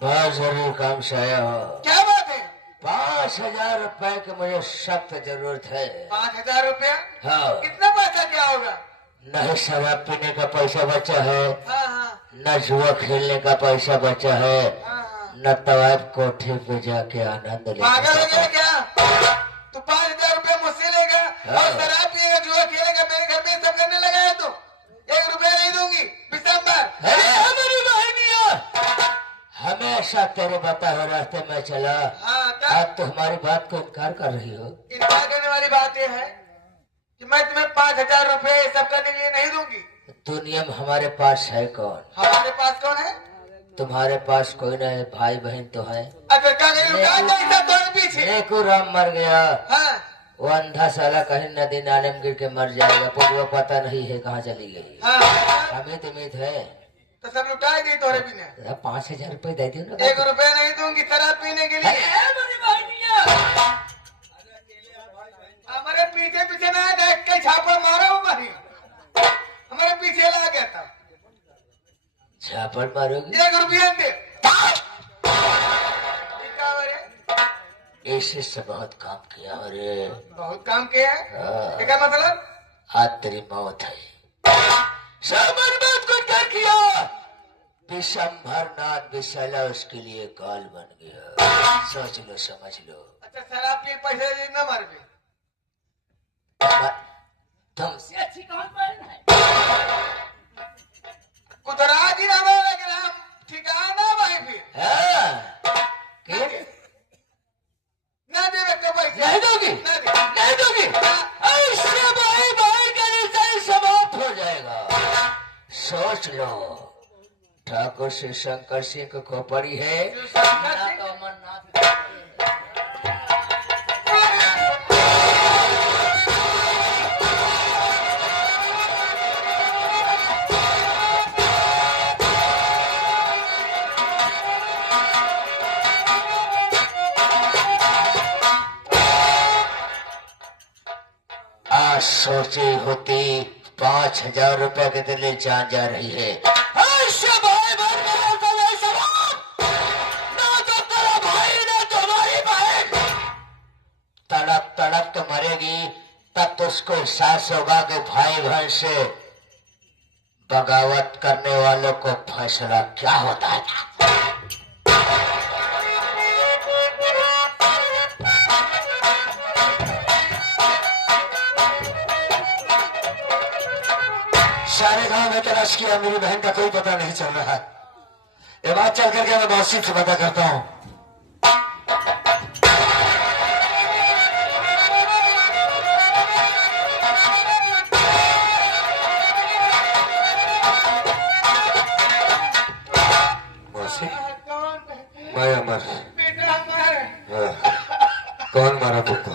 बहुत जरूरी काम से आया हो। क्या बात है? 5,000 रुपए की मुझे सख्त जरूरत है। 5,000 रुपया? हाँ। कितना पैसा क्या होगा? न शराब पीने का पैसा बचा है, हाँ हाँ न जुआ खेलने का पैसा बचा है, हाँ। न तवाब कोठे पे जाके आनंद लेने पागल हो का। गया क्या? तू 5,000 रुपया मुझसे लेगा और शराब पिएगा, जुआ खेलेगा, मेरे घर में सब करने लगा है। तो 1 रुपया नहीं दूंगी बिशंबर। अरे हमारी बहनिया हमेशा तेरे बताए रास्ते में चला। हाँ आज तो हमारी बात को इनकार कर रही हो। इनकार करने वाली बात यह है कि मैं तुम्हें 5,000 रुपए सब करने के लिए नहीं दूंगी। दुनिया में हमारे पास है कौन? हमारे पास कौन है? तुम्हारे पास कोई नहीं, भाई बहन तो है। अच्छा क्या नहीं लुटा नहीं सब तुम्हारे पीछे। देखो राम मर गया, हाँ वो अंधा साला कहीं नदी नाले में गिर के मर जाएगा, पर वो पता नहीं है कहाँ चली गई। हाँ हमें तो उम्मीद है। तो सब लुटाई दी तोरे बिना। 5,000 रुपए दे दियो ना। 1 रुपया नहीं दूंगी शराब पीने के लिए। हमारे पीछे पीछे ना देख के छापड़ मारा हूँ भाई। हमारे पीछे ला गया था। झापड़ मारोगी? 1 रुपया दे। ऐसे से बहुत काम किया। अरे बहुत काम किया है। क्या मतलब? आज तेरी मौत है। सामर बात को क्या किया? विशंभरनाथ विशाला उसके लिए काल बन गया। सोच लो, समझ लो। अच्छा शराब के पैसे दे न मार भी। तुमसे अच्छी कौन बन है? कुतरा जी नाम लग रहा ठिकाना भाई फिर। ना दे रखते पैसे। नहीं दोगी? ना दे। नहीं दोगी? ऐसे भाई भाई का रिश्ता समाप्त हो जाएगा। सोच लो, ठाकुर श्री शंकर सिंह को खोपड़ी है। आज सोची होती 5,000 रुपए के दिले जान जा रही है। ऐसे भाई बहन मेरा तो नहीं सवाल। ना तो तेरा भाई ना तुम्हारी बहन तड़प तड़प तो मरेगी, तब तो उसको एहसास होगा कि भाई बहन से बगावत करने वालों को फैसला क्या होता है। सारे गांव में तलाश किया, मेरी बहन का कोई पता नहीं चल रहा है। ये बात चल करके मैं मौसी से पता करता हूँ। मौसी, मैं अमर। बेटा हमारे। कौन मारा तुमको?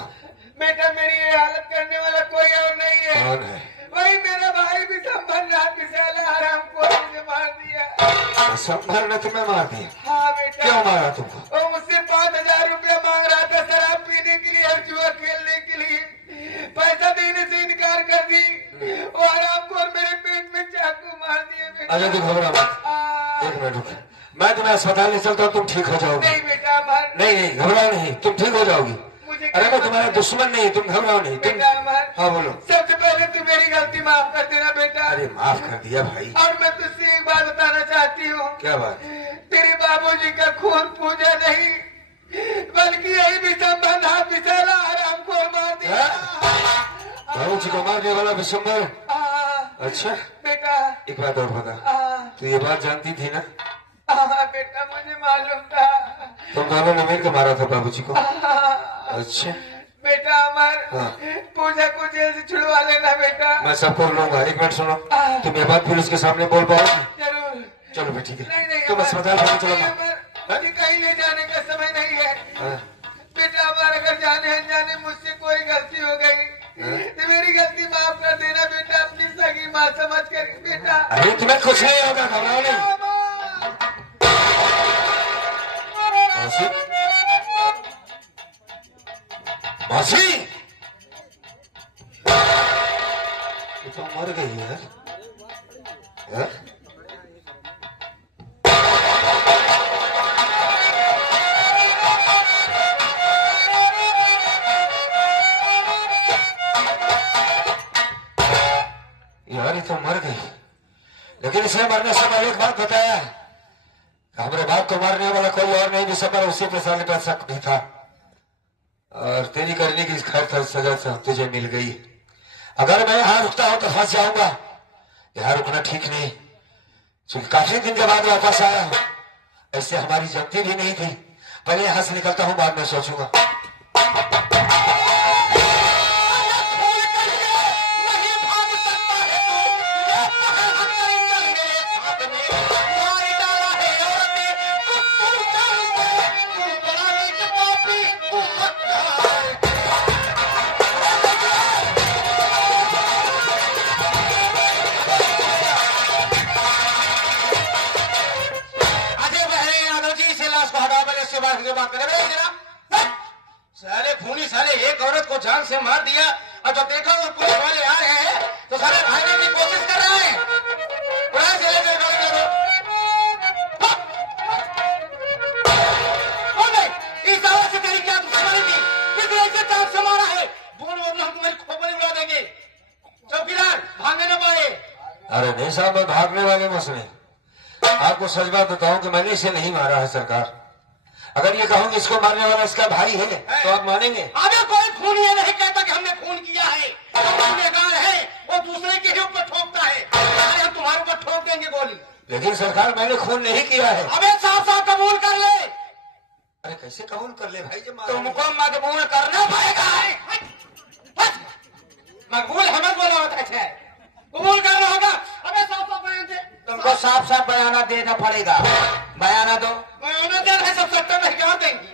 बेटा मेरी ये हालत करने वाला कोई और नहीं है। कौन है? वही मेरा भाई भी संभलनाथ विशाला आराम को मुझे मार दिया। संभर ने तुम्हें मार दिया? हाँ बेटा। क्यों मारा तुमको? वो मुझसे 5,000 रुपया मांग रहा था शराब पीने के लिए और जुआ खेलने के लिए। पैसा देने से इनकार कर दी। वो आराम को मेरे पेट में चाकू मार दिया बेटा। अजय तू घबरा मत, एक मिनट रुक। मैं तुम्हें अस्पताल ले चलता हूँ, तुम ठीक हो जाओगी। नहीं बेटा अमर। नहीं नहीं घबराओ नहीं, तुम ठीक हो जाओगी। मुझे अरे मैं तुम्हारा दुश्मन नहीं, तुम घबराओ नहीं। तुम बेटा अमर। हाँ बोलो। सबसे पहले तू मेरी गलती माफ कर देना बेटा। अरे माफ कर दिया भाई। और मैं तुझसे एक बात बताना चाहती हूँ। क्या बात? तेरे बाबूजी का खून पूजा नहीं बल्कि यही विशंभरनाथ विशाला आराम को मार दिया। बाबू जी को मारने वाला विशंबर? अच्छा बेटा। एक बात और बता, तू ये बात जानती थी ना? बेटा मुझे मालूम था। तुम दोनों ने मिलकर मारा था बाबूजी को? अच्छा बेटा अमर। हाँ। पूजा को जेल से छुड़वा लेना बेटा। मैं सब कर लूंगा। एक मिनट सुनो, तुम ये बात पुलिस के सामने बोल पाओगे? जरूर। चलो भाई ठीक है। नहीं नहीं तुम अस्पताल में चलो। मुझे कहीं ले जाने का समय नहीं है। बेटा अमर अगर जाने अनजाने मुझसे कोई गलती हो गई तो मेरी गलती माफ कर देना बेटा, अपनी सगी माँ समझ कर बेटा। अरे तुम्हें कुछ नहीं होगा, घबराओ नहीं। मौसी, मौसी तो मर गई यार। लेकिन इसे मरने से पहले एक बात बताया, हमारे बाप को मारने वाला कोई और नहीं भी सबर, उसी पे साले पर शक भी था, और तेरी करने की खैर सजा तुझे मिल गई। अगर मैं यहाँ रुकता हूं तो फंस जाऊंगा, यहाँ रुकना ठीक नहीं, क्योंकि काफी दिन के बाद वापस आया हूं, ऐसे हमारी जमती भी नहीं थी। पहले यहाँ से निकलता हूं, बाद में सोचूंगा। साले खूनी साले एक औरत को जान से मार दिया, और जब देखा वो पुलिस वाले आ रहे हैं तो साले भागने की कोशिश कर रहे हैं। इस औरत से तेरी क्या दुश्मनी थी? किसी ऐसे चांद से मारा है? बोल वरना हम तुम्हारी खोपड़ी उड़ा देंगे। चौकीदार भागने न पाए। अरे नहीं साहब, मैं भागने वाले मसले, आपको सच बात बताऊं कि मैंने इसे नहीं मारा है सरकार। अगर ये कहूँ कि इसको मारने वाला इसका भाई है तो आप मानेंगे? अबे कोई खून ये नहीं कहता कि हमने खून किया है। जो गुनहगार है वो दूसरे के ही ऊपर ठोकता है। अरे हम तुम्हारे ऊपर ठोक देंगे गोली। लेकिन सरकार मैंने खून नहीं किया है। अबे साफ साफ कबूल कर ले। अरे कैसे कबूल कर ले भाई, जब तुमको मकबूल करना पड़ेगा। मकबूल हमें बोला होता है, कबूल करना होगा। अबे साफ साफ बयान दे। तुमको साफ साफ बयाना देना पड़ेगा। बयाना दो। बयाना दे रहे सब सत्तर में क्या देंगी?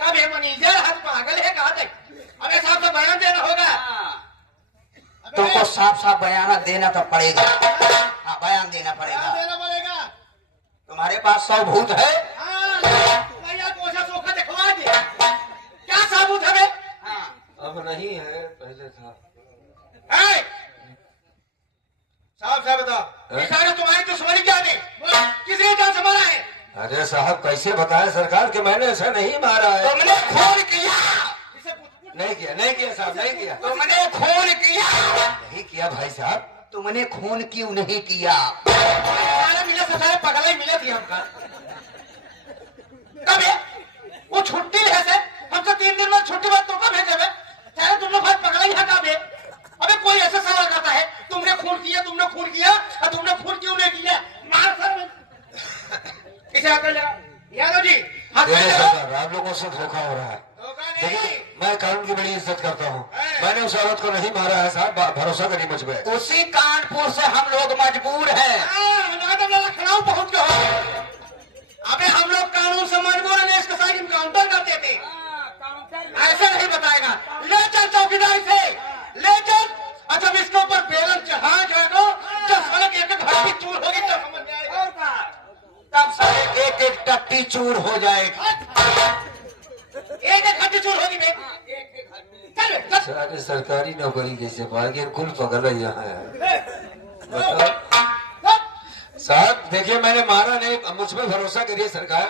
कब ये मनीजर हाथ पागल है कहा देंगे? अबे साफ साफ बयान देना होगा। तुमको साफ साफ बयाना देना तो पड़ेगा। हाँ, बयान देना पड़ेगा। देना पड़ेगा। तुम्हारे पास सबूत है? भैया कोशिश सोखा दिखवा दे। क्या सबूत है बे? अब नहीं है, पहले था। साहब साहब बताओ, इशारे तुम्हारी दुश्मनी क्या है? किसने जान से मारा है? अरे साहब कैसे बताएं सरकार कि मैंने ऐसा नहीं मारा है। तुमने खून किया। नहीं किया, नहीं किया साहब, नहीं किया। तुमने खून किया। नहीं किया भाई साहब। तुमने खून क्यों नहीं किया? सारे मिले से सारे पगला ही मिले थे हमका। कब है? वो छुट्टी है से हमसे 3 दिन में छुट्टी बाद तो कब भेजे बे? सारे तुम लोग भाई पगला ही है कब है? अबे कोई ऐसा सवाल करता है तुमने खून किया, तुमने खून किया, और तुमने खून क्यों नहीं किया? मार सर इसे हाथ लगा। यादव जी हाथ देखिए लगा। सरकार, आप लोगों से धोखा हो रहा है। धोखा देखिए नहीं। मैं कानून की बड़ी इज्जत करता हूँ, मैंने उस औरत को नहीं मारा है साहब, भरोसा करिए मुझ पर। उसी कानपुर से हम लोग मजबूर हैं। लखनऊ पहुंच गए। अबे हम लोग कानून से मजबूर है, इसके साथ इनकाउंटर करते थे। ऐसे नहीं बताएगा। ले चल चौकीदार से, ले चल। अच्छा इसके ऊपर बेलन चढ़ा जाएगा, जब सड़क एक एक हड्डी चूर होगी तब समझ में आएगा। तब सारे एक एक टट्टी चूर हो जाएगी। एक एक हड्डी चूर होगी बे। चल चल। सारे सरकारी नौकरी कैसे पाएंगे, कुल पगला यहाँ है। बताओ साहब, देखिए मैंने मारा नहीं, मुझ पर भरोसा करिए सरकार।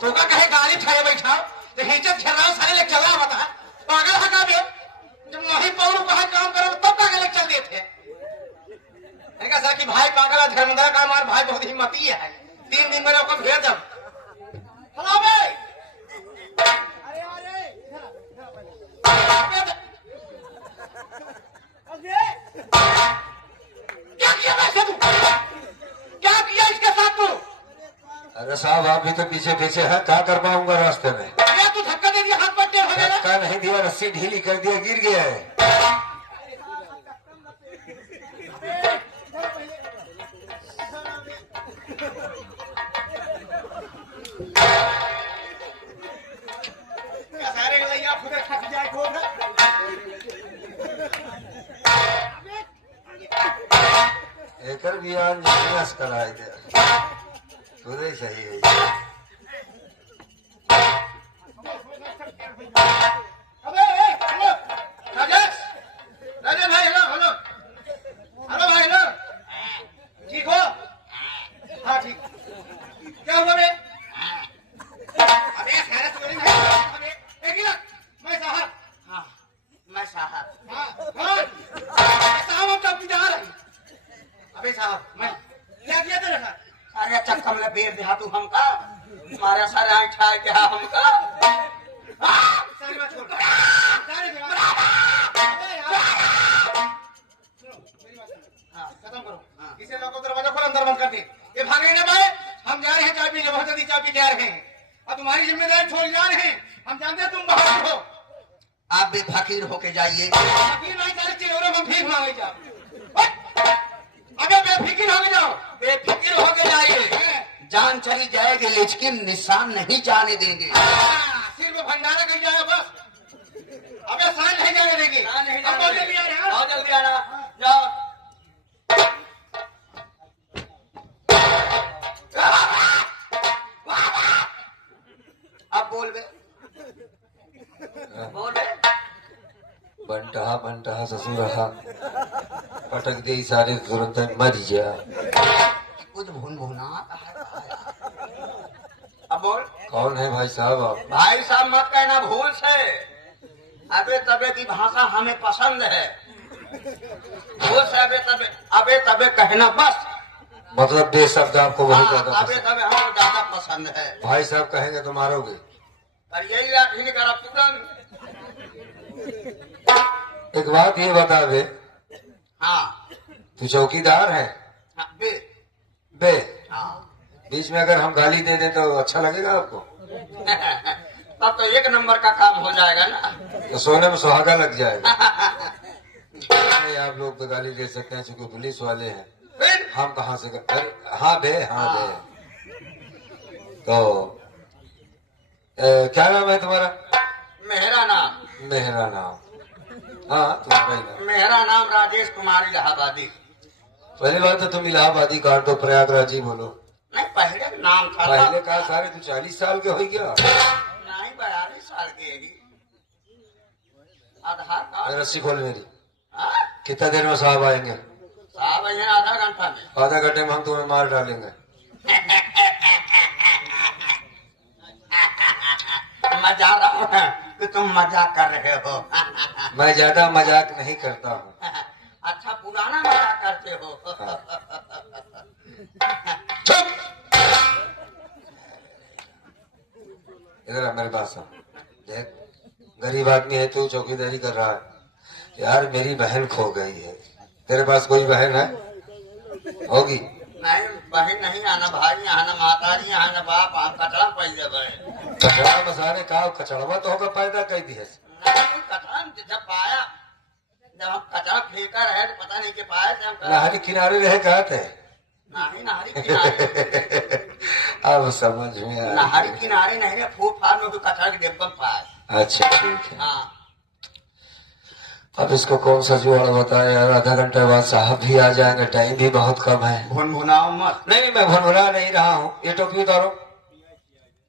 तो का कहे गाड़ी ठहरे बैठा तो हिचक झेलाओ सारे ले चला बता पागल हका बे। जब वही पौरू कहा काम करो तब का गले चल देते। है सर कि भाई पागल धर्मंदा का हमारा भाई बहुत हिम्मती है। 3 दिन में आपको भेज दम। हेलो बे। क्या किया वैसे तू? क्या किया इसके साथ तू? अरे साहब आप भी तो पीछे पीछे है, क्या कर पाऊंगा रास्ते में? क्या तू धक्का दे दिया, हाथ पट्टे हो गए? धक्का नहीं दिया, रस्सी ढीली कर दिया, गिर गया है। सारे लैया खुद थक जाए खोद। एकर बियान जिज्ञास कराए थे, पूरे सही है। अबे हेलो राजेश, राजेश भाई हेलो हेलो। दिया तू हमका तुम्हारे सारे आँख छाए क्या हमका सारी बात छोड़ सारे खत्म करो इसे लोगों दरवाजा खोल अंदर बंद कर दे ये भागे ना भाई हम जा रहे हैं चाय पीने बहुत जल्दी चाय पी के आ रहे हैं और तुम्हारी जिम्मेदारी छोड़ जा रहे हैं हम जानते हैं तुम बाहर हो आप भी फकीर होके जाइए। फकीर नहीं सारी चीज और हम भीख मांगे जाओ अबे बेफिक्र हो जाओ बेफिक्र होके जाइए जान चली जाएगी लेकिन निशान नहीं जाने देंगे। सिर्फ भंडारा कर जाए बस अबे शान नहीं जाने देंगे अब बहुत जल्दी आ रहे हैं बहुत जल्दी आना जाओ अब बोल बे बोल बे बंटहा बंटहा ससुर रहा पटक दे सारे तुरंत मर जा। कुछ भून भुना अब बोल कौन है भाई साहब आप? भाई साहब मत कहना भूल से अबे तबे की भाषा हमें पसंद है भूल से अबे तबे कहना बस मतलब बेशब्द आपको वही ज्यादा अबे पसंद? तबे हमें ज्यादा पसंद है भाई साहब कहेंगे तो मारोगे। और यही लाठी नहीं करा तुरंत एक बात ये बता बे, हाँ तू चौकीदार है? हाँ, बे बे हाँ बीच में अगर हम गाली दे दें तो अच्छा लगेगा आपको? तब तो एक नंबर का काम हो जाएगा ना तो सोने में सुहागा लग जाएगा। नहीं आप लोग तो गाली दे सकते हैं क्योंकि पुलिस वाले हैं, फिर हम कहाँ से अरे हाँ बे हाँ बे। तो क्या नाम है तुम्हारा? मेरा नाम मेरा नाम? हाँ तुम्हारा ही नाम। मेरा नाम राजेश कुमार इलाहाबादी पहली बात तो तुम इलाहाबादी काट दो, प्रयागराजी बोलो। नहीं पहले नाम था पहले कहा सारे तू 40 साल के हो गया। नहीं 42 साल के ही आधार कार्ड रस्सी खोल मेरी। हाँ? कितना देर में साहब आएंगे? साहब यहाँ आधा घंटा में आधा घंटे में हम तुम्हें मार डालेंगे। मजा रहा है कि तुम मजाक कर रहे हो मैं ज्यादा मजाक नहीं करता हूँ। अच्छा पुराना मजाक करते हो चुप! इधर आ मेरे पास आ। देख गरीब आदमी है तू, चौकीदारी कर रहा है। यार मेरी बहन खो गई है, तेरे पास कोई बहन है? होगी? नहीं बहन नहीं आना भाई आना मातारी आना बाप आप कचरा पहले गए कचड़ा मसाले का कचड़वा तो होगा पैदा कर दिए। कचरा जब पाया जब हम कचरा फेंका रहे तो पता नहीं के पाया थे हम नहरी किनारे रहे कहते नहीं नहरी किनारे अब समझ में आया। नहरी किनारे नहीं है फूट फाड़ में कचरा के डिब्बा में पाया अच्छा ठीक है। हाँ अब इसको कौन सा जुगाड़ बताया यार? आधा घंटे बाद साहब भी आ जाएंगे, टाइम भी बहुत कम है। भुनभुनाओ मत नहीं मैं भनभना नहीं रहा हूँ। ये टोपी उतारो,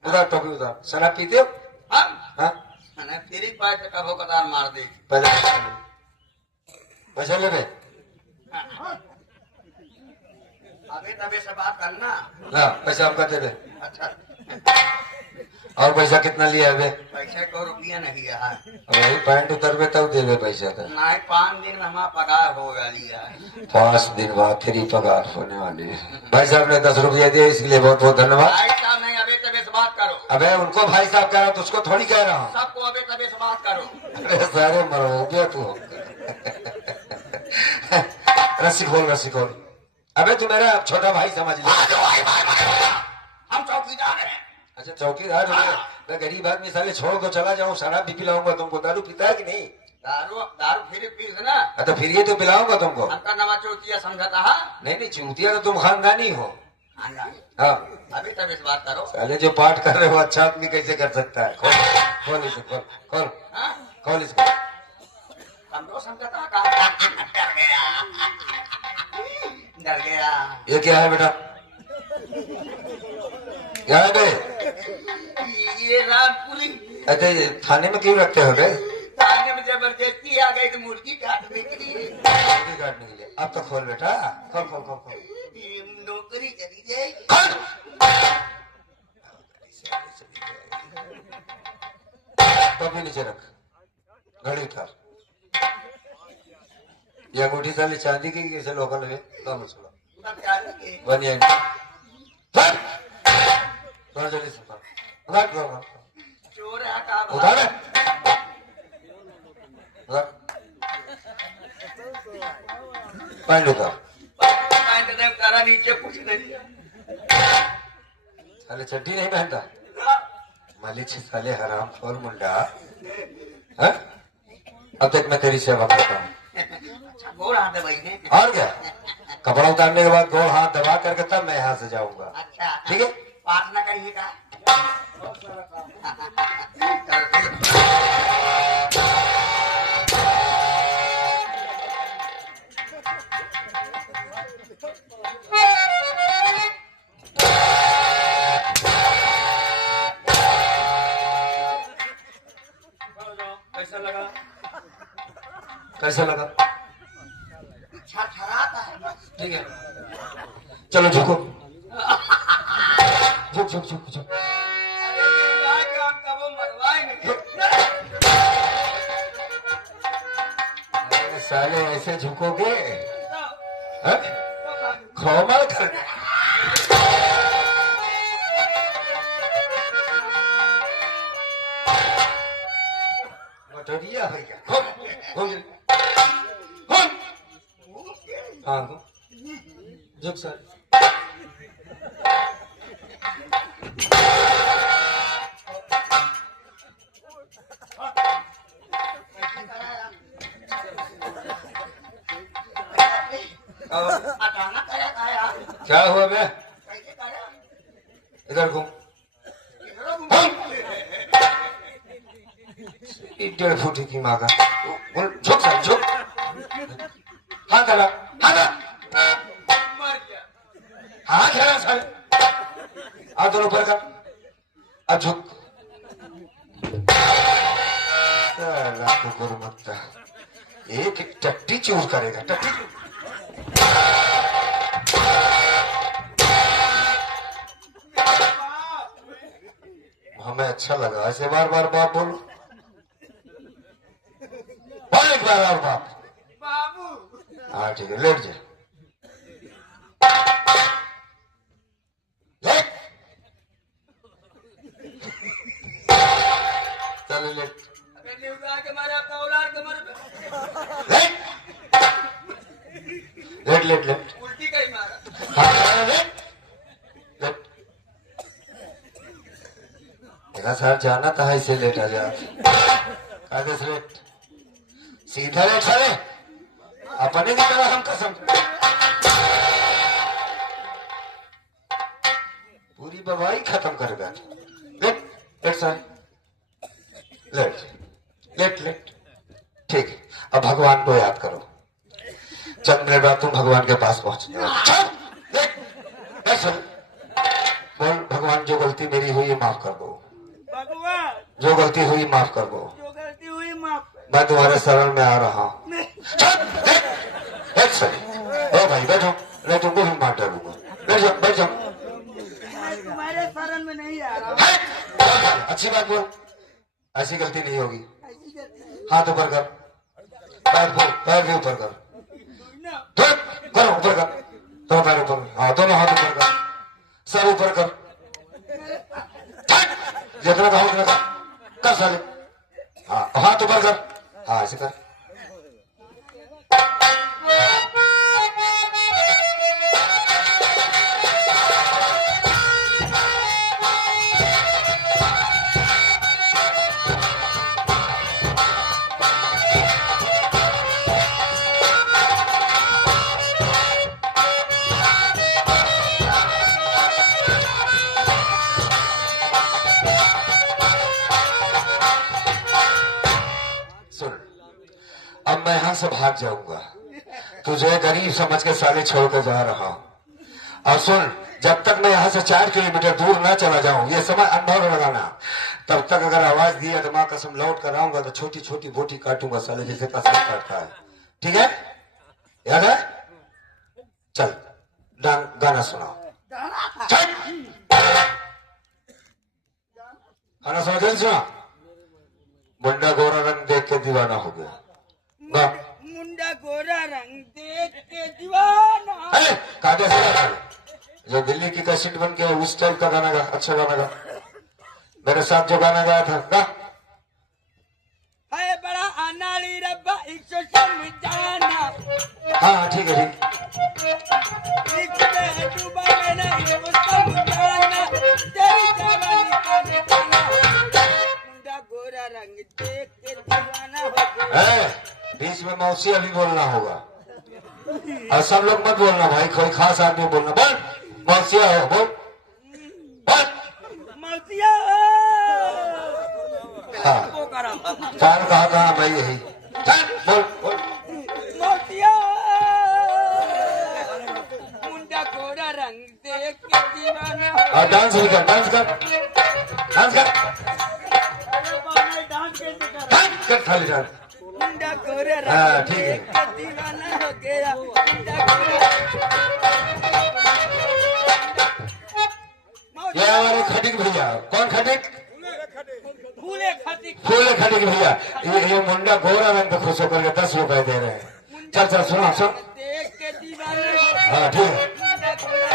उतार टोपी उतार। शराब पीते हो? हम हाँ? मैंने फिर पाए तो कबो कतार मार दे पहले पैसा ले रहे? अबे तबे से बात करना ला पैसा आपका दे दे। अच्छा और पैसा कितना लिया है? पैसे को रुपया नहीं है वही पैंट उतरवे तब देवे पैसा था। नहीं 5 दिन में हमारा पगार हो गया है 5 दिन बाद फिर ही पगार होने वाली है। भाई साहब ने 10 रुपया दिए इसके लिए बहुत बहुत धन्यवाद। भाई साहब नहीं अबे तबे से बात करो अबे उनको भाई साहब कह रहा हूँ तो उसको थोड़ी कह रहा हूँ। सबको अबे तबे से बात करो अरे सारे मरो गया तू। रस्सी खोल रस्सी खोल। अबे तू मेरा छोटा भाई समझ ले। हम चौकीदार हैं अच्छा चौकीदार हो? मैं गरीब आदमी साले छोड़ को चला जाऊँ, शराब भी पिलाऊंगा तुमको। दारू पीता है कि नहीं? दारू दारू फिर पीस ना तो फिर ये तो पिलाऊंगा तुमको। हमका नवा चौकिया समझता है नहीं चूतिया तो तुम खानदानी हो। हाँ अभी तबे से बात करो साले जो पाठ कर रहे हो अच्छा आदमी कैसे कर सकता है? खोल खोल इसे खोल खोल हाँ? खोल इसको। समझो समझता डर गया ये क्या है बेटा? क्या है बे? ये राम पुलिस अच्छा ये थाने में क्यों रखते हो बे? थाने में जबरदस्ती आ गई तो मुर्गी काटने के लिए मुर्गी काटने के लिए। अब तो खोल बेटा, खोल खोल खोल खोल नौकरी चली जाएगी टोपी नीचे रख, घड़ी उतार। ये अंगूठी साली चांदी की कैसे लोकल है? छोड़ा बता दीजिए। बनिया उधर जल्दी से उधर चोर है का उधर उधर पैंट उधर पैंट दे तारा नीचे कुछ नहीं है साले चड्डी नहीं पहनता मालिक से साले हराम खोर मुंडा है? अब तक मैं तेरी सेवा करता हूँ अच्छा गोड़ हाथ है भाई ने और क्या कपड़ा उतारने के बाद गोड़ हाथ दबा करके तब मैं यहाँ से जाऊंगा अच्छा ठीक है प्रार्थना करिएगा कैसा लगा? कैसा लगा छरछराता है ठीक है चलो झुको झुक झुक झुक झुक अरे मेरा काम कब मरवाए नहीं अरे साले ऐसे झुकोगे हैं? खोमल कर बटोरिया है क्या घूम हाँ घूम झुक सर अचानक आया था यार क्या हुआ बे कैसे करा इधर घूम इधर घूम 1.5 फुट की माँ का झुक सर झुक हाथ हला हाथ मर गया हाथ हला सर हाथ दोनों ऊपर कर अब झुक साला कुकुर मत्ता एक टट्टी चूर करेगा टट्टी हमें अच्छा लगा ऐसे बार बार बाप बोलो बोल एक बार और बाप बाबू हाँ ठीक है लेट जा लेट चलो लेट अगर निउजा के मारे आपका औलाद के मर लेट लेट लेट लेट उल्टी कहीं मारा हाँ लेट लेट मेरा सर जाना था इसे लेट आ जा कागज लेट सीधा लेट साले अपने की तरह हम कसम पूरी बवाई खत्म करेगा late late sir late late late ठीक है अब भगवान को याद करो चंद मिनट बाद तुम भगवान के पास पहुंचने वाले चल, लेट, लेट सर। बोल भगवान जो गलती मेरी हुई है माफ कर दो भगवान जो गलती हुई माफ कर दो जो गलती हुई माफ मैं तुम्हारे शरण में आ रहा हूँ चल, लेट, लेट सर। ओ भाई बैठो मैं तुमको भी मार डालूंगा बैठ जाओ बैठ जाओ मैं तुम्हारे शरण में नहीं आ रहा हूँ हट! अच्छी बात बोल ऐसी गलती नहीं होगी ऐसी गलती हाथ ऊपर कर पैर भी ऊपर कर ना करो ऊपर कर दोनों पैर ऊपर हाँ दोनों हाथ ऊपर कर सर ऊपर कर जितना कहो उतना कर साले हाँ हाथ ऊपर कर हाँ ऐसे कर सुन अब मैं यहाँ से भाग जाऊंगा तुझे गरीब समझ के साले छोड़ कर जा रहा हूँ और सुन जब तक मैं यहाँ से 4 किलोमीटर दूर ना चला जाऊं ये समय अनुभव लगाना तब तक अगर आवाज दिया तो माँ कसम लौट कर आऊंगा तो छोटी छोटी बोटी काटूंगा साले जैसे कसम काटता है ठीक है याद है चल गाना सुनाओ चल गाना सुना जल्दी सुना मुंडा गोरा रंग देख के दीवाना हो गया गा मुंडा गोरा रंग देख के दीवाना अरे कागज से जो दिल्ली की कैसेट बन के उस टाइप का गाना गा, अच्छा गाना गा। मेरे साथ जो गाना गाया था गा। है बड़ा अनाड़ी रब्बा इच्छो समझाना हाँ ठीक है ठीक। इसमें डूबा मैंने इसको समझाना तेरी जवानी का निशाना मुंडा गोरा रंग देख के दीवाना हो गया। बीच में मौसी अभी बोलना होगा और सब लोग मत बोलना भाई, कोई खास आदमी बोलना। बोल मौसिया हो, बोल बोल मौसिया हाँ चार कहा मैं यही चल बोल बोल मौसिया मुंडा गोरा रंग देख के दीवाना हो और डांस भी कर, डांस कर, डांस कर, डांस कैसे कर डांस कर, खाली डांस। मुंडा गोरा हाँ, रंग ठीक है। देख के दीवाना हो गया मुंडा गोरा ये हमारे खटिक भैया। कौन खटिक? फूले खटिक फूले खटिक भैया। ये मुंडा गोरा रंग पे खुश होकर के 10 रुपए दे रहे हैं। चल चल सुनो सुन। देख के दीवाना हाँ ठीक है। मुंडा गोरा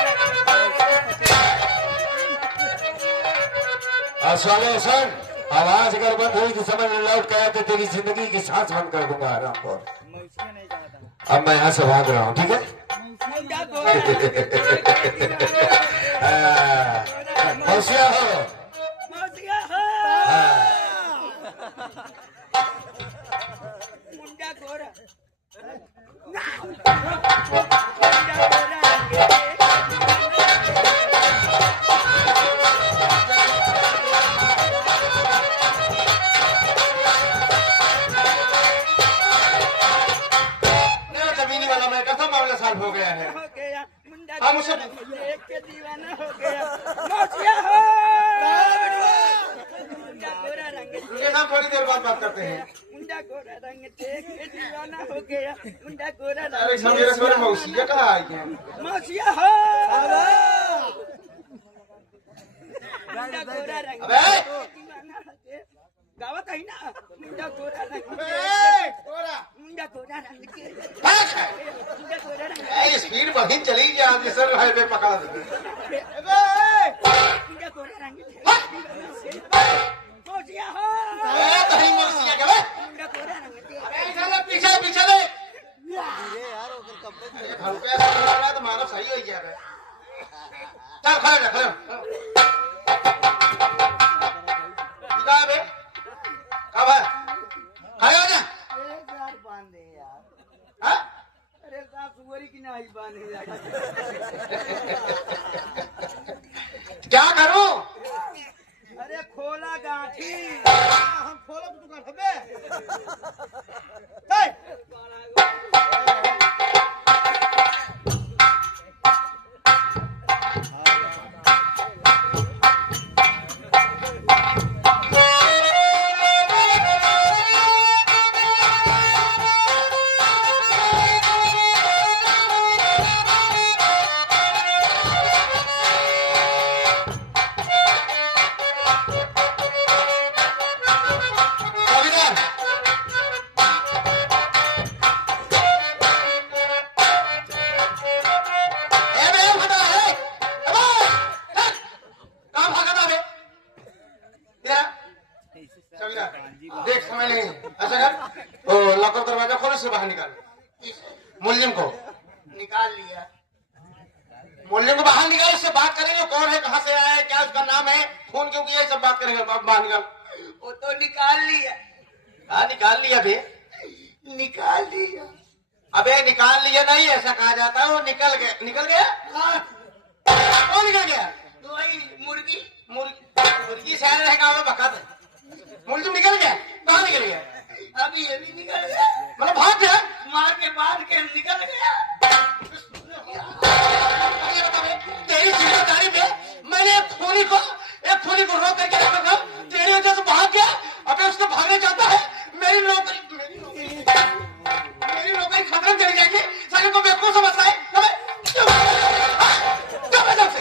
और स्वामी सुन, आवाज अगर बंद हुई तो समझ लौट गया तो तेरी जिंदगी की सांस बंद कर दूंगा आराम को। अब मैं यहाँ से भाग रहा हूँ, ठीक है? मुंडा गोरा होशिया हो। मौसिया हो मुंडा गोरा मेरा जमीनी वाला मैं कैसा मामला साल हो गया है। हो गया मुंडा हाँ, मुझसे- देख के दीवाना हो गया मौसिया हो मुंडा गोरा रंग उनके साथ थोड़ी देर बाद बात करते हैं। मुंडा गोरा रंग देख के दीवाना हो गया मुंडा गोरा अरे रंग सवेरे सवेरे मौसिया कहाँ आई है? मौसिया हो मुंडा गोरा रंग अबे! देख के दीवाना हो गया गावत है ना मुंडा गोरा रंग मुंडा गोरा रंग के मुंडा गोरा रंग स्पीड बढ़ी चली गया सर हाईवे पकड़ा दे। मुंडा गोरा रंग मौसिया हो कहीं मौसिया के बे? मुंडा गोरा रंग अबे साला पीछे पीछे दे। घर पे ऐसा लग रहा है तो मानव सही हो गया बे। चल खड़े रख ले। कहाँ बे? कब है? खड़े हो जा। बांधे यार हाँ? अरे साहब सुअरी की नहीं बांधे क्या करूं? अरे खोला गांठी हम खोलो तो दुकान हबे। देख समय नहीं ऐसा कर। ओ लॉकर दरवाजा खोल, से बाहर निकाल। मुलजिम को निकाल लिया। मुलजिम को बाहर निकाल, उससे बात करेंगे कौन है, कहाँ से आया है, क्या उसका नाम है, फोन क्यों किया, सब बात करेंगे। बाहर निकाल। वो तो निकाल लिया। हाँ निकाल लिया बे। निकाल लिया। अबे निकाल लिया नहीं ऐसा कहा जाता है, वो निकल गया। निकल गया? हाँ, कौन निकल गया? तो वही मुर्गी। मुर्गी शहर रहेगा वो बकत। मुलजिम निकल गया? कहाँ निकल गया? अभी ये भी निकल गया। मतलब भाग गया? मार के बांध के निकल गया। ये बता बे, तेरी जिम्मेदारी पे मैंने एक खूनी को रोक करके रखा था, तेरी वजह से भाग गया। अबे उसको भागने जाता है, मेरी नौकरी खतरे में चली जाएगी। साले को बेवकूफ समझता है। अबे, चुप है सबसे।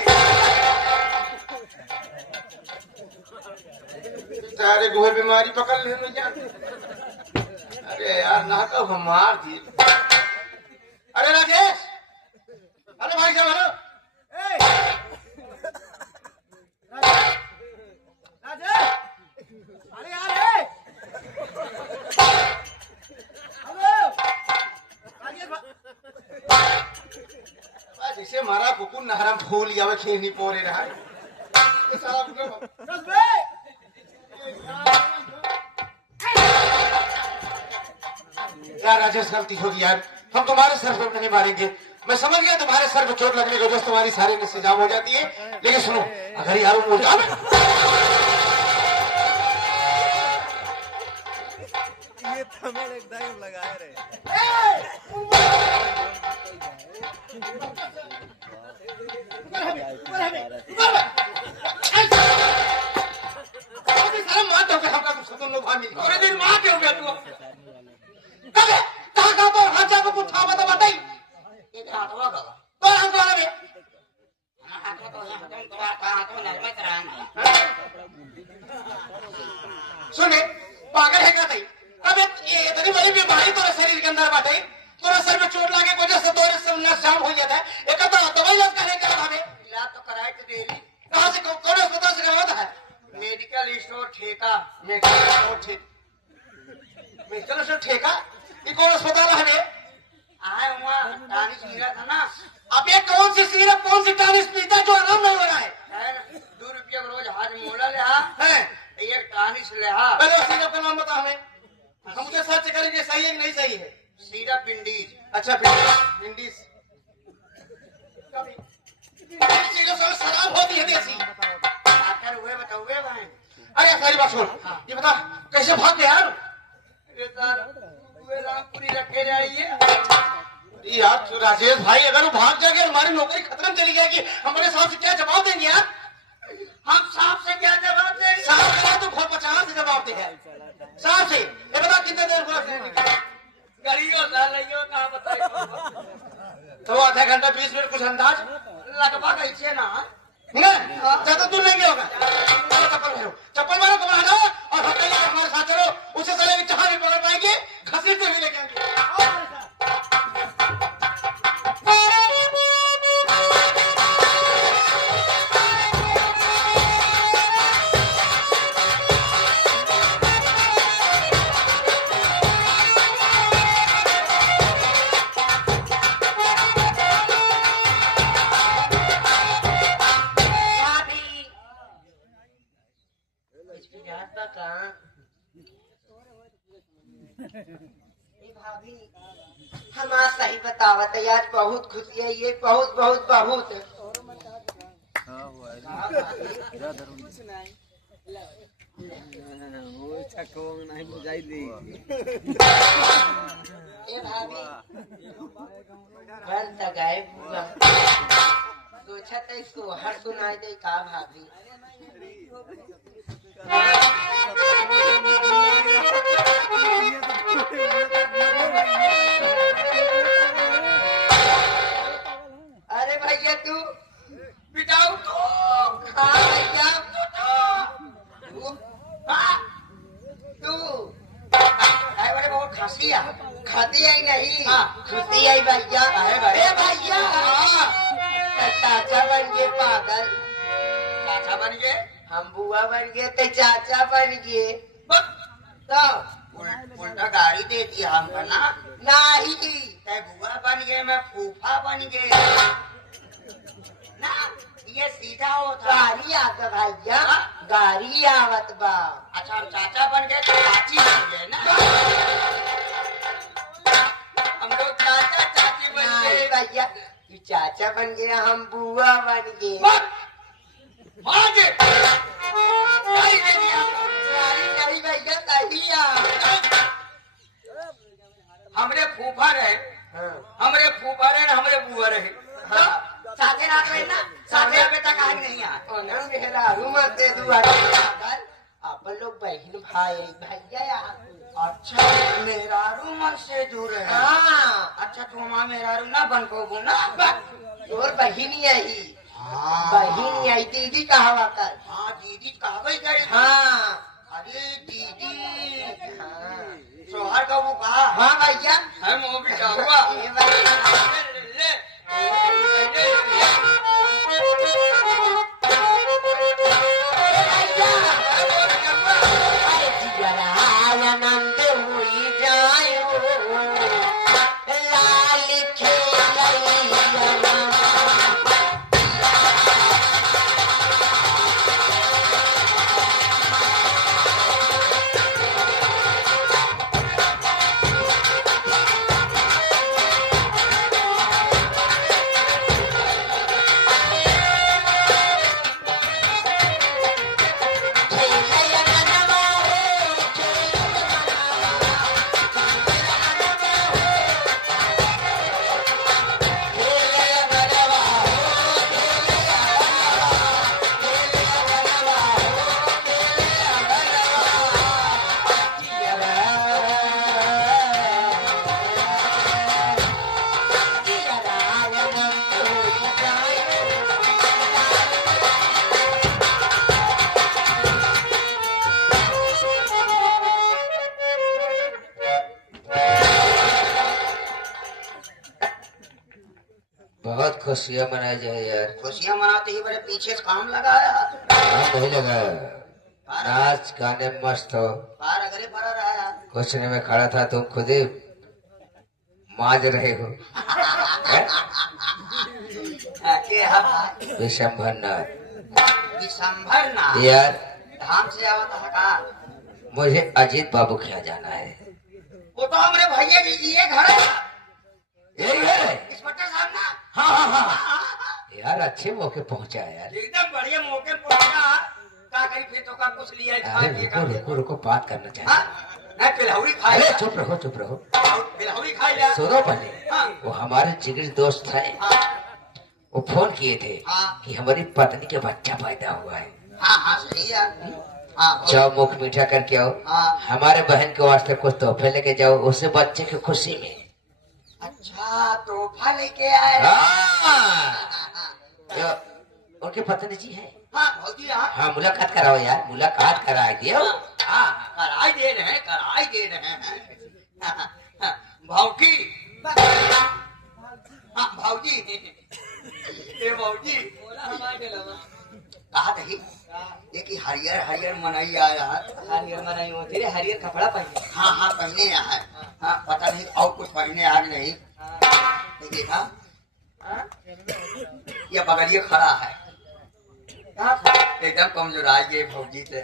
सारे गोहे बीमारी पकड़ ले मुझे। अरे यार ना तो हम मार दिए। अरे राजेश, अरे भाई साहब हेलो। नहरम फूल या खेनी पोरे रहा है ये साला यार राजेश, गलती होगी यार, हम तुम्हारे सर पर नहीं मारेंगे। मैं समझ गया तुम्हारे सर पे चोट लगने की वजह से तुम्हारी सारी नसें जाम हो जाती है, लेकिन सुनो, अगर यार वो जाम ये थंबनेल एकदम लगाए रहे। तुम लोग पूरे दिन मार के हो गया तू कहाँ का तो हाथ जाकर कुछ था बता बताई ये हाथ हुआ का तो हाथ वाला में हाथ तो है तो हाथ में नरमे कराएंगे। सुने पागल है क्या तई? अब ये इतनी बड़ी बीमारी तोरे शरीर के अंदर बाटे, तोरे सर में चोट लगे वजह से तोरे से नस जाम हो जाता है। एक तो दवाई लग करे क्या हमें इलाज तो कराए तो डेली। कहां से कौन अस्पताल से करवाता है? मेडिकल स्टोर ठेका। मेडिकल स्टोर ठेका ये कौन अस्पताल है हमें? आए वहाँ टानिश मिला था ना। अब ये कौन सी सिरप कौन सी टानिश पीता जो आराम नहीं हो रहा है? 2 रुपया रोज हाथ मोला ले हा हैं? एक टानिश ले हा। पहले सिरप का नाम बता हमें, हम उसे सर्च करेंगे सही है कि नहीं सही है। Syrup Windies. अच्छा विंडीज शराब होती है देसी। आकर हुए बताओगे भाई। अरे सारी बात छोड़, ये बता कैसे भाग गया यार? अरे सर हुए रामपुरी रखे जाइए। यार तो राजेश भाई, अगर वो भाग जाएगा हमारी नौकरी खत्म चली जाएगी, हमारे साहब से क्या जवाब देंगे यार? हम साहब से क्या जवाब देंगे? साहब से तो बहुत 50 से जवाब देगा साहब से। ये बता कितने देर हुआ गड़ियों लाइयो कहाँ बताइए तो आधा घंटा 20 मिनट कुछ अंदाज लगभग ऐसे ना। ज्यादा दूर नहीं गया होगा। चप्पल मारो कमर हटाओ और हफ्ते हमारे साथ चलो, उसे चले जहां भी पकड़ पाएंगे घसीटते भी लेके आएंगे। भाभी हम आज सही बतावत है यार, बहुत खुशी है ये, बहुत बहुत बहुत। ये भाभी घर तक आए पूरा सोचा था इसको हर सुनाई दे का भाभी। अरे भैया तू बिटाऊ तो हाँ भैया तू बड़े बहुत खांसी है। खाती है नहीं खुशी है भैया। अरे भैया चाचा बन गए पागल। चाचा बन गए? हम बुआ बन गए तो चाचा बन गए। तो उल्टा गाड़ी दे दिया हमको ना। नहीं बुआ बन गए, मैं फूफा बन गए ना। ये सीधा होता गाड़ी आता भैया, गाड़ी आवत बा। अच्छा हम चाचा बन गए तो चाची बन गए ना। हम लोग चाचा चाची बन गए भैया। तू चाचा बन गया, हम बुआ बन गए। नहीं भैया सही हमरे फूफा रहे, हमरे फूफा रहे, हमरे बुआ रहे। साथे रात में ना साथे बेटा कहा नहीं आ मेरा रूमर दे दुआरे अपन लोग बहन भाई भैया यार। अच्छा मेरा रूमर से दूर है। हाँ अच्छा तुम मेरा रू ना बन को ना और बहनी यही बहनी आई दीदी कहावा कर। हाँ दीदी कहा करे। हाँ अरे दीदी सोहर का वो कहा। हाँ भैया हम वो भी हुआ। आनंद हुई जायो लाल खेल खुशियाँ मनाई जाए यार। खुशियां मनाते ही बड़े पीछे से काम लगाया। हाँ नहीं लगा, नाच गाने मस्त हो। बाहर अगले पड़ा रहा। कुछ नहीं, मैं खड़ा था, तुम खुद ही माज रहे हो। के हम विशंभर नाथ दिसंबर ना यार, धाम से आवत है का? मुझे अजीत बाबू के यहाँ जाना है। वो तो हमारे भैया जी ये घर है, यही है। इंस्पेक्टर साहब ना। हाँ हाँ हाँ यार, अच्छे मौके पहुंचा है यार। एकदम बढ़िया मौके पर पहुंचा। का करी फिर तो का कुछ लिया अरे खा के रुको रुको रुको, बात करना चाहिए। मैं पिलहौरी खा अरे लिया। चुप रहो चुप रहो, पिलहौरी खा लिया। सुनो पहले। हाँ। वो हमारे जिगरी दोस्त थे, हाँ वो फोन किए थे हाँ। कि हमारी पत्नी के बच्चा पैदा हुआ है, हाँ सही है। हाँ जाओ मुख मीठा करके आओ। हाँ। हमारे बहन के वास्ते कुछ तोहफे लेके जाओ, उससे बच्चे की खुशी में। अच्छा तोहफा लेके आए। हाँ। यो, उनकी पत्नी जी है। हाँ भौजी हाँ हाँ, मुलाकात कराओ यार, मुलाकात करा दियो। हाँ कराई दे रहे हैं, कराई दे रहे हैं। भाउकी हाँ भाउजी ए भाउजी कहा नहीं ये कि हरियर हरियर मनई आया है। हरियर मनाई होती रे, हरियर कपड़ा पहने। हाँ हाँ पहने आया है। हाँ पता नहीं और कुछ पहने आ नहीं। नहीं देखा ये बगलिए खड़ा है, एकदम कमजोर आई गए भौजी से।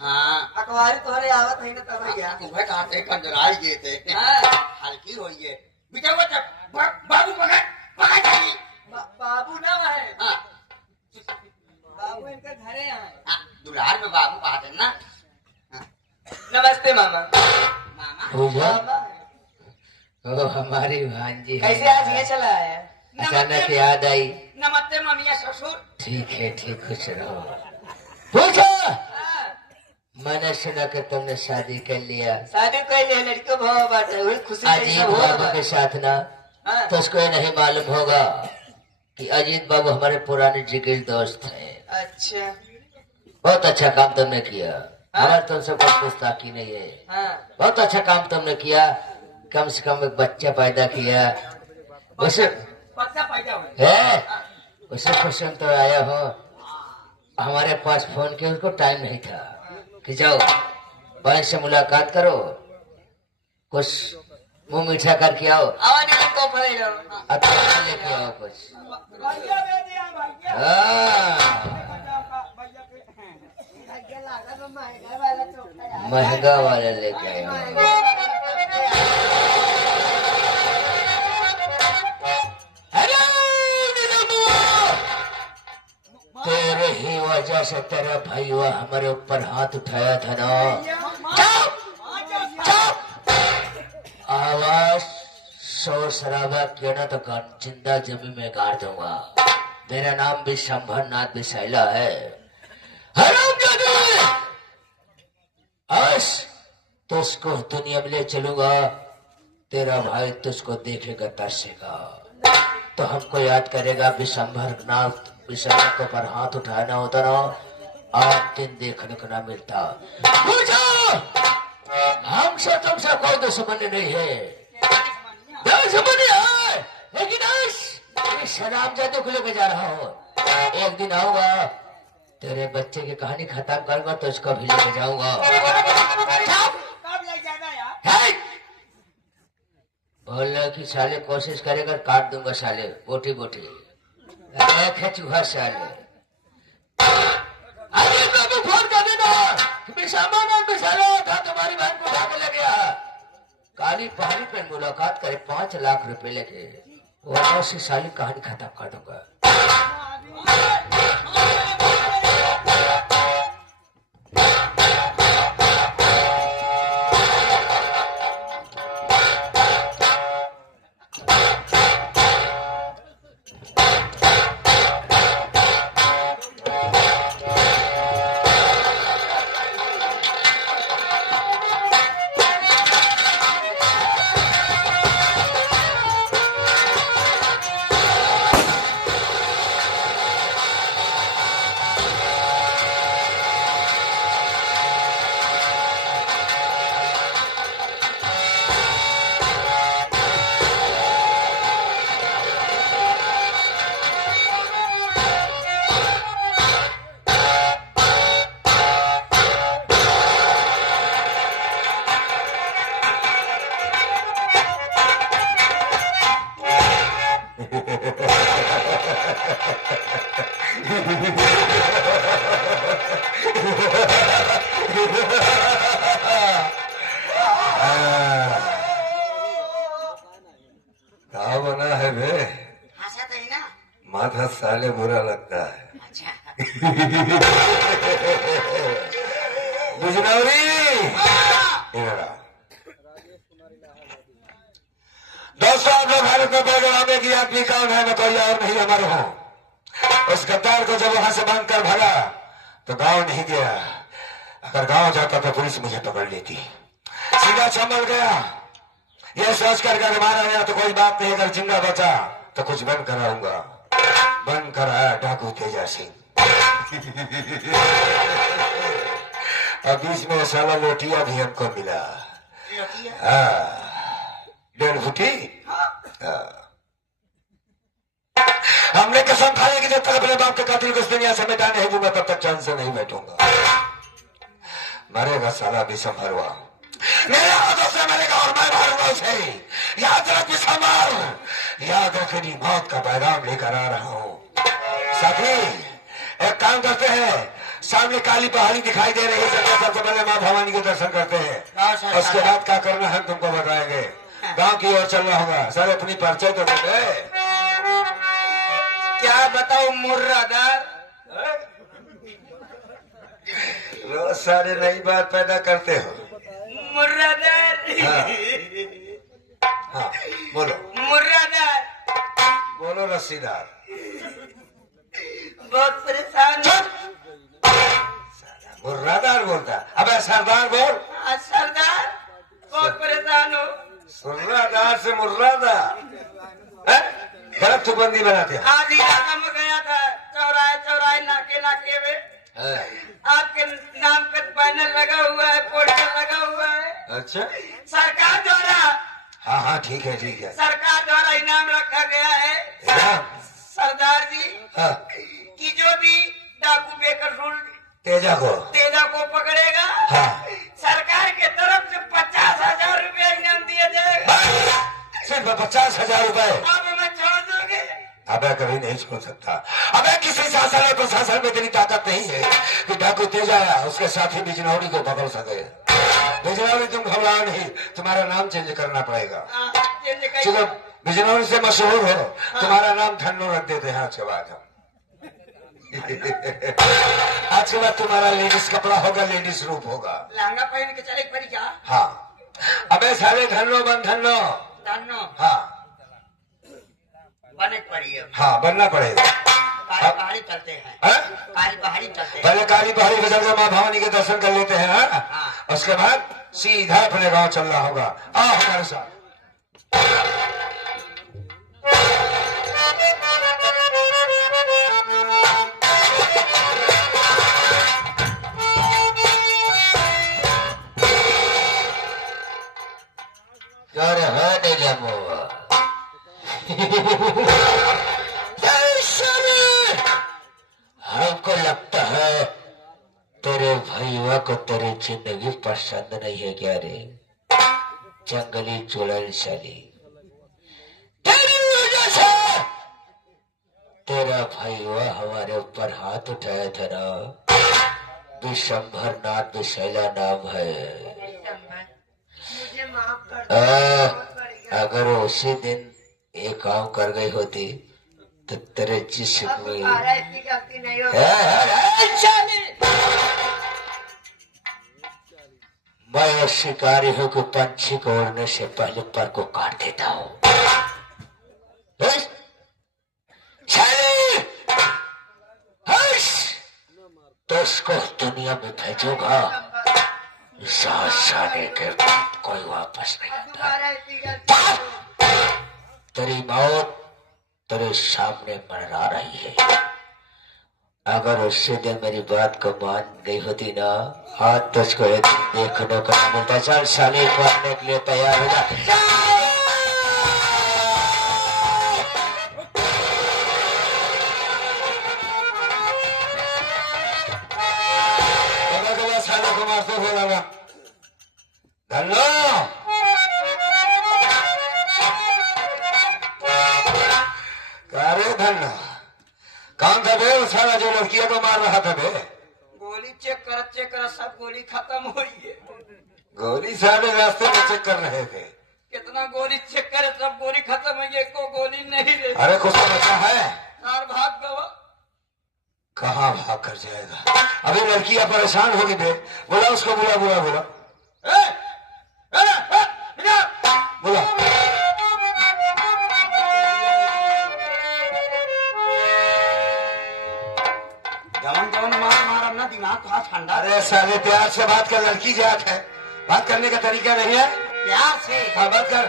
हाँ अखबारी तोहरे आवत है ना तब भैया। तुम्हें कहते कमजोर आई गए थे। हाँ। हल्की हो गए बेटा वो बाबू पकड़ पकड़ जाइए। बाबू ना है, हाँ बाबू इनका घरे यहाँ है। हाँ, दुल्हार में बाबू कहते हैं ना। नमस्ते मामा। मामा पूजा, ओ हमारी भांजी है। कैसे आज ये चला आया? अचानक याद आई। नमस्ते मम्मिया ससुर। ठीक है, ठीक, खुश रहो। पूजा, मैंने सुना कि तुमने शादी कर लिया शादी कर लिया, लड़की भाव बाटे हुई खुशी अजीत बाबू के साथ ना। हाँ। तो उसको ये नहीं मालूम होगा कि अजीत बाबू हमारे पुराने जिगरी दोस्त हैं। अच्छा बहुत अच्छा काम तुमने किया, हमारे तुमसे कोई गुस्ताखी नहीं है। हाँ बहुत अच्छा काम तुमने किया, कम से कम एक बच्चा पैदा किया। उसे बच्चा पैदा हुआ है, उसे खुशी में तो आया हो। हमारे पास फोन के उसको टाइम नहीं था कि जाओ बहन से मुलाकात करो, कुछ मुंह मीठा करके आओ, आवाज नहीं तो पड़ेगा। अच्छा लेके आओ कुछ। भैया दे दिया भैया। हाँ, महंगा वाला लेके आओ। अरे तेरे ही वजह से तेरा भैया हमारे ऊपर हाथ उठाया था ना। चुप! चुप! आवाज शोर शराबा किया ना तो जिंदा जमीन में गाड़ दूंगा। मेरा नाम भी शंभर नाथ विशाला है। हरामजादे! आज तुझको दुनिया में ले चलूंगा, तेरा भाई तुझको देखेगा तरसेगा, तो हमको याद करेगा। विशंभर नाथ विशाला के ऊपर हाथ उठाना होता ना, आज दिन देखने को ना मिलता। हमसे तुमसे कोई दुश्मनी नहीं है, दुश्मनी है, लेकिन इस हरामजादे को लेकर जा रहा हूँ। एक दिन आऊंगा, तेरे बच्चे की कहानी खत्म करूंगा तो उसको भी लेके जाऊंगा। कब ले जाना यार? बोलने की साले कोशिश करेगा काट दूंगा साले, बोटी बोटी। है चूहा साले। अरे बाबू फोन कर देना कि सामान था, तुम्हारी बहन को उठा के ले गया। काली पहाड़ी पे मुलाकात करे, 5 लाख रुपए लेके वो से साली कहानी खत्म कर दूंगा। साले बुरा लगता है। बिजनौरी इधर आ। दोस्तों, आप लोग भारत में बैकग्राउंड की आदमी कौन है? मैं कोई और नहीं, हमारे हूं। उस गद्दार को जब वहां से बांध कर भागा तो गांव नहीं गया। अगर गांव जाता तो पुलिस मुझे पकड़ लेती। सीधा चंबल गया, ये सोच कर अगर मारा गया तो कोई बात नहीं, अगर जिंदा बचा तो कुछ बन कराऊंगा। बन कर आया डाकू तेजा सिंह। और बीच में साला लोटिया भी हमको मिला। हाँ, 1.5 फुटी। हमने कसम खाई कि जब तक अपने बाप के कातिल को इस दुनिया से मिटा नहीं दूंगा तब तक चैन से नहीं बैठूंगा। मरेगा साला बिसम्भरवा, मेरे हाथों से मरेगा और मैं मारूंगा उसे। याद रख बिसम्भर, याद रख, मेरी मौत का पैगाम लेकर आ रहा हूं। साथी, एक काम करते हैं, सामने काली पहाड़ी दिखाई दे रही है, सबसे पहले माँ भवानी के दर्शन करते हैं। उसके बाद क्या करना है तुमको बताएंगे। गांव की ओर चलना होगा। सर, अपनी परिचय तो दे। क्या बताओ मुर्रादार? रोज सारे नई बात पैदा करते हो। मुर्रादार। हाँ, बोलो मुर्रादार। बोलो रस्सीदार। बहुत परेशान हूँ। मुर्रादार बोलता। अबे सरदार बोल। हाँ, सरदार, बहुत परेशान हूँ। सुर्रादार से मुर्रादार, गलत तुबंदी बनाते हैं। आज इलाका में गया था, चौराहे चौराहे नाके नाके में आपके नाम का पैनल लगा हुआ है, पोस्टर लगा हुआ है। अच्छा, सरकार द्वारा, हाँ हाँ, ठीक है ठीक है। सरकार द्वारा इनाम रखा गया है इनाम? सरदार जी हाँ, कि जो भी डाकू बेकसूर तेजा को को पकड़ेगा, हाँ, सरकार के तरफ से 50,000 रुपया इनाम दिया जाएगा। सिर्फ 50,000 रुपए। अब हमें छोड़ दोगे? अबे कभी नहीं छोड़ सकता। अबे किसी शासन और प्रशासन में इतनी ताकत नहीं है कि डाकू तेजा उसके साथी बिजनौरी को पकड़ सके। बिजनौरी, तुम घबराओ नहीं, तुम्हारा नाम चेंज करना पड़ेगा। चलो, बिजनौरी से मशहूर हो, तुम्हारा नाम धन्नो रख देते हैं आज के बाद हम। आज के बाद तुम्हारा लेडीज कपड़ा होगा, लेडीज रूप होगा। लहंगा पहन के चले पड़ी क्या? हाँ, अबे साले धन्नो बन धन्नो। धन्नो हाँ बने पड़ी है। हाँ, बनना पड़ेगा। काली पहाड़ी चलते हैं। हाँ? काली पहाड़ी चलते हैं। पहले काली पहाड़ी पे चलकर माँ भवानी के दर्शन कर लेते हैं। हाँ? हाँ। उसके बाद सीधा अपने गांव चलना होगा। आओ हमारे साथ। हमको लगता है तेरे भैया को तेरी जिंदगी पसंद नहीं है क्या रे? जंगली चुड़ैल चली तेरी वजह से तेरा भैया हमारे ऊपर हाथ उठाया था ना। विशंभर नाथ विशैला नाम है। मुझे माफ कर अगर उसी दिन एक काम कर गई होती तो तेरे जिस्म में गलती नहीं होगी। मैं एक शिकारी हूँ कि पंछी को उड़ने से पहले पर को काट देता हूँ। तो उसको दुनिया में भेजूंगा, साने के बाद कोई वापस नहीं आता। तेरी मौत तेरे सामने मंडरा रही है। अगर उससे दिन मेरी बात को मान गई होती ना, आज तुझको एक देखने को न मिलता। चल साले, मारने के लिए तैयार हो जा। साले को मारते हुए लगा धन्नो। धन्ना काम था बे, सारा जो लड़कियों को मार रहा था बे। गोली चेक कर, सब गोली खत्म हो रही है। गोली सारे रास्ते में चेक कर रहे थे। कितना गोली चेक करे, सब गोली खत्म है, को गोली नहीं रही। अरे कुछ तो बचा है। भाग गवा कहाँ भाग कर जाएगा? अभी लड़कियां परेशान होगी बे। बोला उसको, बोला बोला बोला बोला। जवन जवन मार मार अपना दिमाग थोड़ा ठंडा। अरे साले प्यार से बात कर, लड़की जात है, बात करने का तरीका नहीं है। प्यार से हाँ बात कर।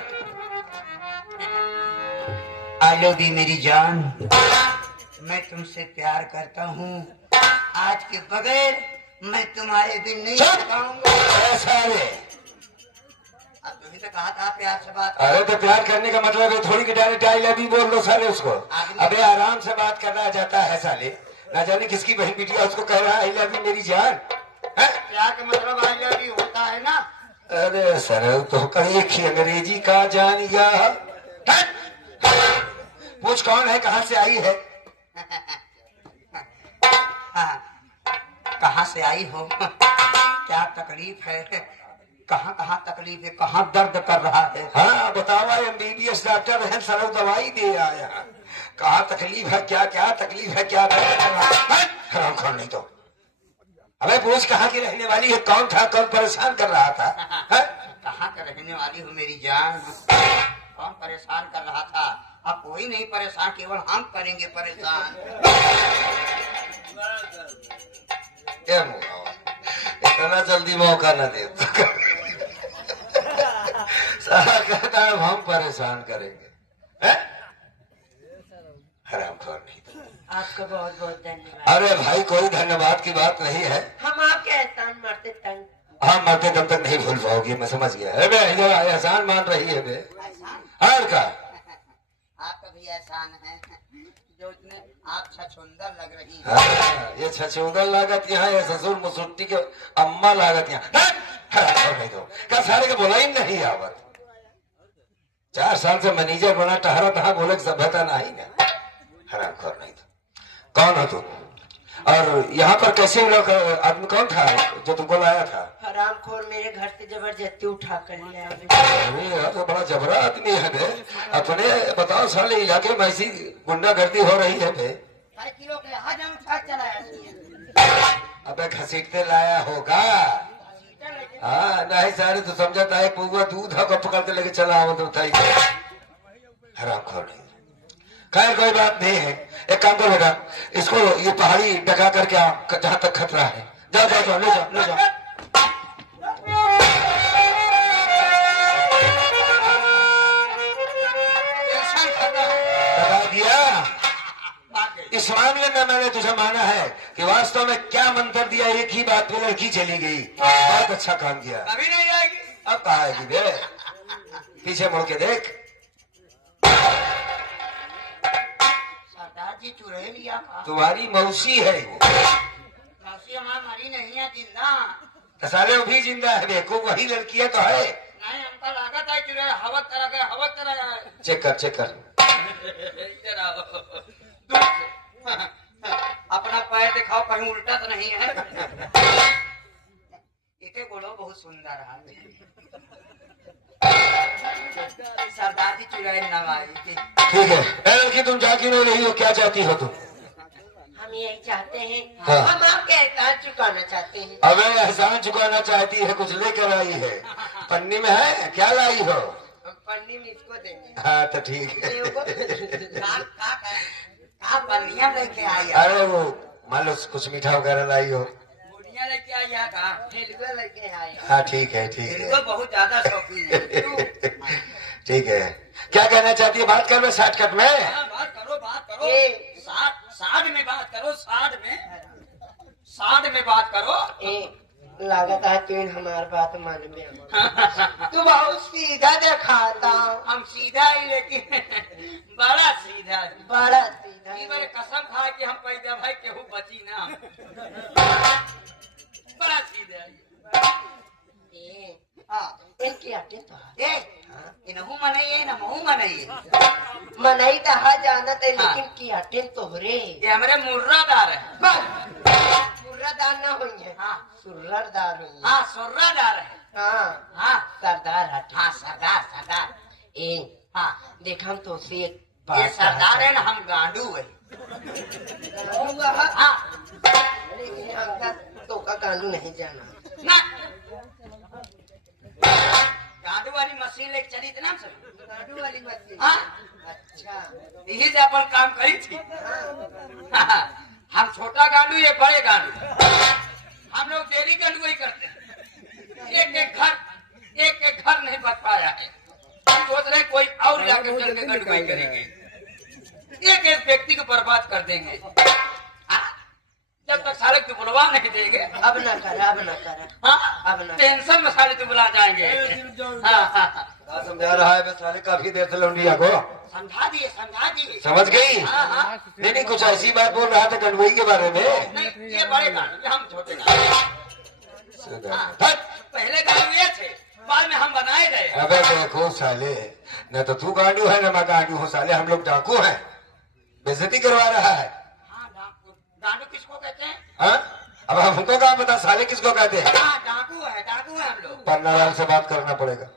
आई लव यू मेरी जान, मैं तुमसे प्यार करता हूँ, आज के बगैर मैं तुम्हारे बिन नहीं रह पाऊंगा। अरे साले, अब तुम्ही तो कहा था प्यार से बात। अरे तो प्यार करने का मतलब है थोड़ी कि डायरेक्ट आई लव यू बोल दो साले उसको। अबे आराम से बात करना जाता है साले, ना जाने किसकी बहन बिटिया उसको कह रहा है आई लव यू मेरी जान है? प्यार का मतलब आई लव यू होता है ना। अरे सर तो कहीं एक ही अंग्रेजी का जान गया। पूछ कौन है, कहाँ से आई है? हाँ, कहाँ से आई हो, क्या तकलीफ है, कहाँ कहाँ तकलीफ है, कहाँ दर्द कर रहा है? हाँ बताओ, MBBS डॉक्टर है, सरल दवाई दे आया। कहाँ तकलीफ है, क्या क्या तकलीफ है, क्या दर्द कर रहा है? हराम खोर नहीं तो। अबे पूछ कहाँ की रहने वाली है, कौन था, कौन परेशान कर रहा था? कहाँ का रहने वाली हो मेरी जान, कौन परेशान कर रहा था? अब कोई नहीं परेशान, केवल हम करेंगे परेशान। इतना जल्दी मौका न दे। सारा कहता है हम परेशान करेंगे, हराम खोर नहीं तो। आपका बहुत बहुत धन्यवाद। अरे भाई कोई धन्यवाद की बात नहीं है, हम आपके एहसान मरते तंग। हाँ मरते दम तक नहीं भूल पाओगे, मैं समझ गया है बे। इधर एहसान मान रही है बे, हर का आपका भी एहसान है, जो इतने आप छछुंदर लग रही हैं। हाँ, ये छछूंदर लागत यहाँ, ये ससुर मुसुट्टी के अम्मा लागत यहाँ। नहीं तो क्या सारे के बोला ही नहीं आवत। 4 साल से मैनेजर बना टहरा तहा, बोले सभ्यता नहीं ना, हराम खोर नहीं तो। कौन हो तुम और यहाँ पर कैसे लोग, आदमी कौन था जो तुमको लाया था? हरामखोर मेरे घर से जबरदस्ती उठा कर लिया। अरे यार तो बड़ा जबरा आदमी है बे। अपने बताओ साले इलाके में ऐसी गुंडागर्दी हो रही है बे। 5 किलो के आज हम उठा चलाया। अबे घसीटते लाया होगा। हाँ नहीं सारे तो समझता है पुआ दूध को पकड़ के लेके चला हो तो बताइए, हराम खोर नहीं। खैर कोई बात नहीं है, एक काम करो बेटा, इसको ये पहाड़ी डका करके आओ जहाँ तक खतरा है। जाओ जाओ जाओ, ले जाओ ले जाओ। बता दिया। इस मामले में मैंने तुझे माना है कि वास्तव में क्या मंत्र दिया, एक ही बात पे लड़की चली गई। बहुत अच्छा काम किया। अभी नहीं आएगी। अब कहा आएगी बे, पीछे मुड़ के देख। सरदार जी चुड़ैलिया का तुम्हारी मौसी है वो। मौसी हमारी मरी नहीं है, जिंदा। तो साले वो भी जिंदा है बेवकूफ, वही लड़की है तो है। नहीं हमको लागत है चुड़ैल हवक तरह गए, हवक तरह आए। चेक कर चेक कर। इधर आओ। अपना पैर दिखाओ, कहीं उल्टा तो नहीं है। इके गोड़ो बहुत सुंदर है। सरदार जी चुड़ैल नवाई थी। ठीक है ए लड़की, तुम जा क्यों नहीं रही हो, क्या चाहती हो तुम? हम यही चाहते हैं, हाँ। हम आपके एहसान चुकाना चाहते हैं। अबे एहसान चुकाना चाहती है, कुछ लेकर आई है। पन्नी में है, क्या लाई हो? पन्नी में इसको देंगे। हाँ तो ठीक है। का पन्नियां लेके आई है? अरे वो मान लो कुछ मीठा वगैरह लाई हो। बुढ़िया लेके आई है का? हेलुआ लेके आए। हाँ ठीक है ठीक है। इनको बहुत ज्यादा शौकीन है। ठीक है, क्या कहना चाहती है, बात कर लो शॉर्टकट में। हाँ, बात करो। ये- साठ में बात करो, साठ में बात करो। लागत है तीन हमारी बात मान में। तू बहुत सीधा दिखाता, हम सीधा ही, लेकिन बड़ा सीधा है। बड़ा सीधा। ई बारे कसम खा कि हम पैदा भाई केहू बची ना। बड़ा सीधा है। इनकी हटे तो इनहू मनइए न महू मनइए। मनई तो हा जानत है, लेकिन की हटे तो रे ये हमारे मुर्रादार है। मुर्रादार ना हुई है, हाँ सुर्रदार हुई है। हाँ सुर्रादार है। हाँ हाँ सरदार हटे। हाँ सरदार। ए हाँ देख हम तो से एक ये बात सरदार है ना, हम गांडू है। हाँ लेकिन हमका तो का कानून नहीं जाना। ना गाड़ू वाली मशीन लेके चली थी ना हम सब। गाड़ू वाली मछली। हाँ अच्छा। यही से अपन काम करी थी। हम छोटा गांडू ये बड़े गांडू, हम लोग डेली गांडू ही करते हैं। एक एक घर नहीं बच पाया है। हम सोच रहे कोई और जाकर चल के गांडू करेंगे, एक एक व्यक्ति को बर्बाद कर देंगे। जब तक साले को बुलवा नहीं देंगे अब ना करा, अब ना करा। हाँ अब ना। टेंशन में साले को बुला जाएंगे। हाँ क्या समझा रहा है बे साले काफी देर से लौंडिया को? समझा दिए समझा दिए। समझ गई? हाँ नहीं कुछ ऐसी बात बोल रहा था गंडवई के बारे में। नहीं ये बड़े गांडू, हम छोटे गांडू। पहले गांडू ये थे, बाद में हम बनाए गए। अबे देखो साले, न तो तू गांडू है न मैं गांडू हूँ साले, हम लोग डाकू हैं। बेइज्जती करवा रहा है। हाँ गांडू किसको कहते हैं? हाँ? अब हमको क्या पता साले किसको कहते हैं? हाँ डाकू है हम लोग। पन्नालाल से बात करना पड़ेगा।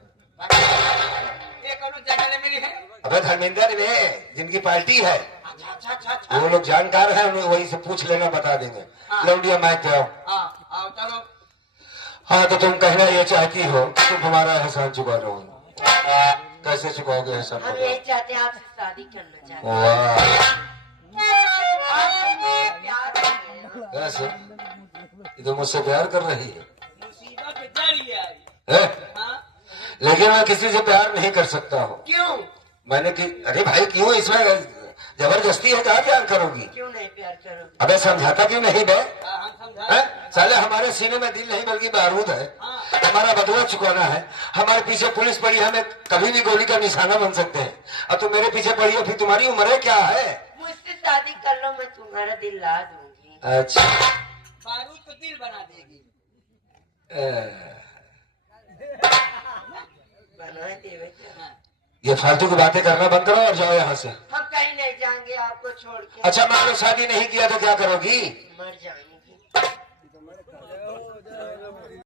एक और जगह मिली है। अबे धर्मेंद्र वे जिनकी पार्टी है अच्छा वो लोग जानकार है, उन्हें वही से पूछ लेना, बता देंगे। लौंडिया मैं क्या? हाँ आओ चलो। हाँ तो तुम कहना ये चाहती हो कि तुम हमारा एहसान चुका रहो। कैसे चुकाओगे एहसान? हम यही चाहते हैं, आपसे शादी करना चाहते वाह, हैं। प्यार करना। कैसे? ये तो मुझसे प्यार कर रही है, मुसीबत जड़ी आई। है? हाँ लेकिन मैं किसी से प्यार नहीं कर सकता हूँ। क्यों? मैंने कि अरे भाई क्यों, इसमें जबरदस्ती है, कहाँ प्यार करोगी? क्यों नहीं प्यार करोगे? अबे समझाता क्यों नहीं बे? हम समझा। हैं? साले हमारे सीने में दिल नहीं बल्कि बारूद है। हमारा बदला चुकाना है। हमारे पीछे पुलिस पड़ी है, हमें कभी भी गोली का निशाना बन सकते हैं। अब तुम मेरे पीछे पड़ी हो, फिर तुम्हारी उम्र क्या है? मुझसे शादी कर लो, मैं तुम्हारा दिल ला दूंगी। अच्छा बारूद को दिल बना देगी। बना देवे क्या? ये फालतू की बातें करना बंद करो और जाओ यहाँ से। हम कहीं नहीं जाएंगे आपको छोड़ के। अच्छा मान लो शादी नहीं किया तो क्या करोगी? मर जाएंगे।